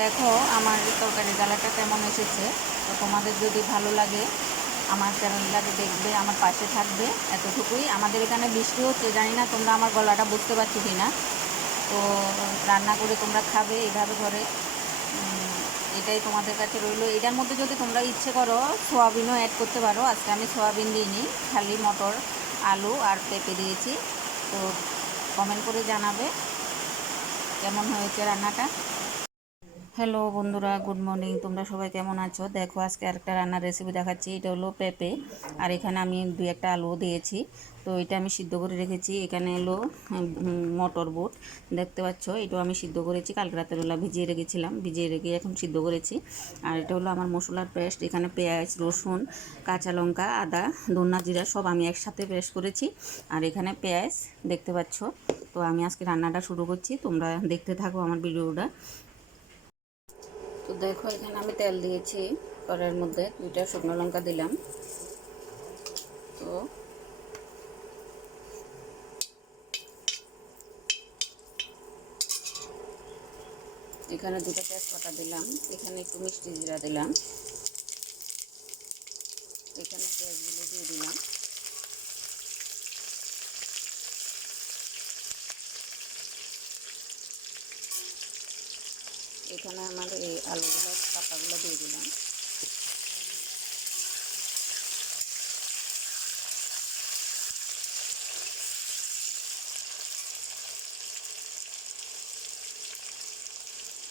দেখো আমার তরকারি ডালাটা কেমন এসেছে। তো তোমাদের যদি ভালো লাগে আমার চ্যানেলটাকে দেখবে, আমার পাশে থাকবে এতটুকুই। আমাদের এখানে বৃষ্টি হচ্ছে, জানি না তোমরা আমার গলাটা বুঝতে পারছ কি না তো রান্না করে তোমরা খাবে এইভাবে করে। এটাই তোমাদের কাছে রইল। এটার মধ্যে যদি তোমরা ইচ্ছে করো সোয়াবিনও অ্যাড করতে পারো। আজকে আমি সোয়াবিন দিইনি, খালি মটর, আলু আর পেঁপে দিয়েছি। তো কমেন্ট করে জানাবে কেমন হয়েছে রান্নাটা। হ্যালো বন্ধুরা, গুড মর্নিং। তোমরা সবাই কেমন আছো? দেখো, আজকে আরেকটা রান্নার রেসিপি দেখাচ্ছি। এটা হলো পেঁপে। আর এখানে আমি দুই একটা আলু দিয়েছি। তো এটা আমি সিদ্ধ করে রেখেছি। এখানে এলো মটর বুট। দেখতে পাচ্ছ, এটাও আমি সিদ্ধ করেছি। কালকে রাতের বেলা ভিজিয়ে রেখেছিলাম। ভিজিয়ে রেখে এখন সিদ্ধ করেছি। আর এটা হলো আমার মশলার পেস্ট। এখানে পেঁয়াজ, রসুন, কাঁচা লঙ্কা, আদা, ধন্যা জিরা সব আমি একসাথে পেস্ট করেছি। আর এখানে পেঁয়াজ, দেখতে পাচ্ছ। তো আমি আজকে রান্নাটা শুরু করছি। তোমরা দেখতে থাকো আমার ভিডিওটা। তো দেখো, এখানে আমি তেল দিয়েছি কড়াইয়ের মধ্যে, দুইটা শুকনো লঙ্কা দিলাম। তো এখানে দুটো তেজপাতা দিলাম, এখানে একটু মিষ্টি জিরা দিলাম। এখানে পেঁয়াজগুলো দিয়ে দিলাম। এখানে আমার এই আলুগুলো পাতাগুলো দিয়ে দিলাম।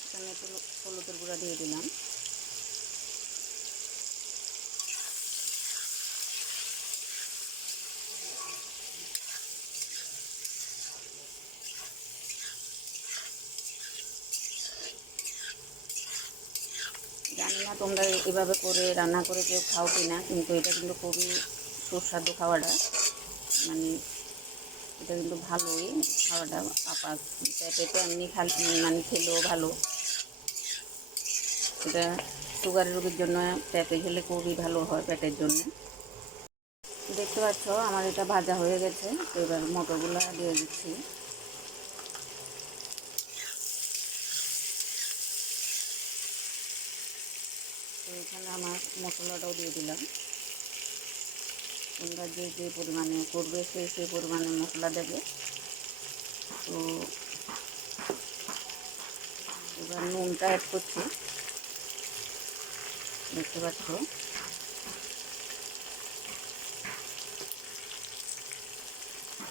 এখানে হলুদের গুঁড়া দিয়ে দিলাম। জানি না তোমরা এভাবে করে রান্না করে কেউ খাও কি না, কিন্তু এটা কিন্তু খুবই সুস্বাদু খাওয়াটা। মানে এটা কিন্তু ভালোই খাওয়াটা আপাত পেঁপে এমনি খাল মানে খেলেও ভালো। এটা সুগারের রোগীর জন্য পেঁপে খেলে খুবই ভালো হয় পেটের জন্য। দেখতে পাচ্ছ, আমার এটা ভাজা হয়ে গেছে তো এবার মটরগুলো দিয়ে দিচ্ছি। তো এখানে আমার মশলাটাও দিয়ে দিলাম। তোমরা যে যে পরিমাণে করবে সেই সেই পরিমাণে মশলা দেবে। তো এবার নুনটা অ্যাড করছি। দেখতে পাচ্ছ?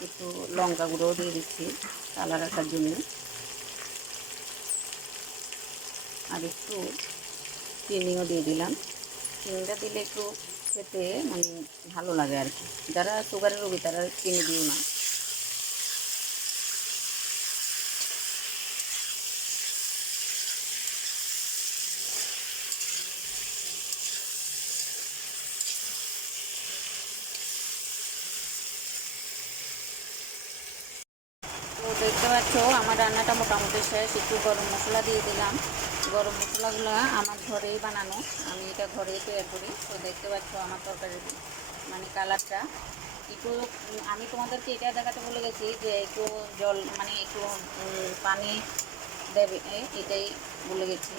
একটু লঙ্কা গুঁড়োও দিয়ে দিচ্ছি কালার রাখার জন্য। আর একটু চিনিও দিয়ে দিলাম। চিনিটা দিলে একটু খেতে মানে ভালো লাগে আর কি। যারা সুগারের রোগী তারা চিনি দিও না। দেখতে পাচ্ছ, আমার রান্নাটা মোটামুটি শেষ। একটু গরম মশলা দিয়ে দিলাম। গরম মশলাগুলো আমার ঘরেই বানানো। আমি এটা ঘরেই তৈরি করি। তো দেখতে পাচ্ছ আমার তরকারির মানে কালারটা। একটু, আমি তোমাদেরকে এটা দেখাতে বলে গেছি যে একটু জল মানে একটু পানি দেবে এটাই বলে গেছি।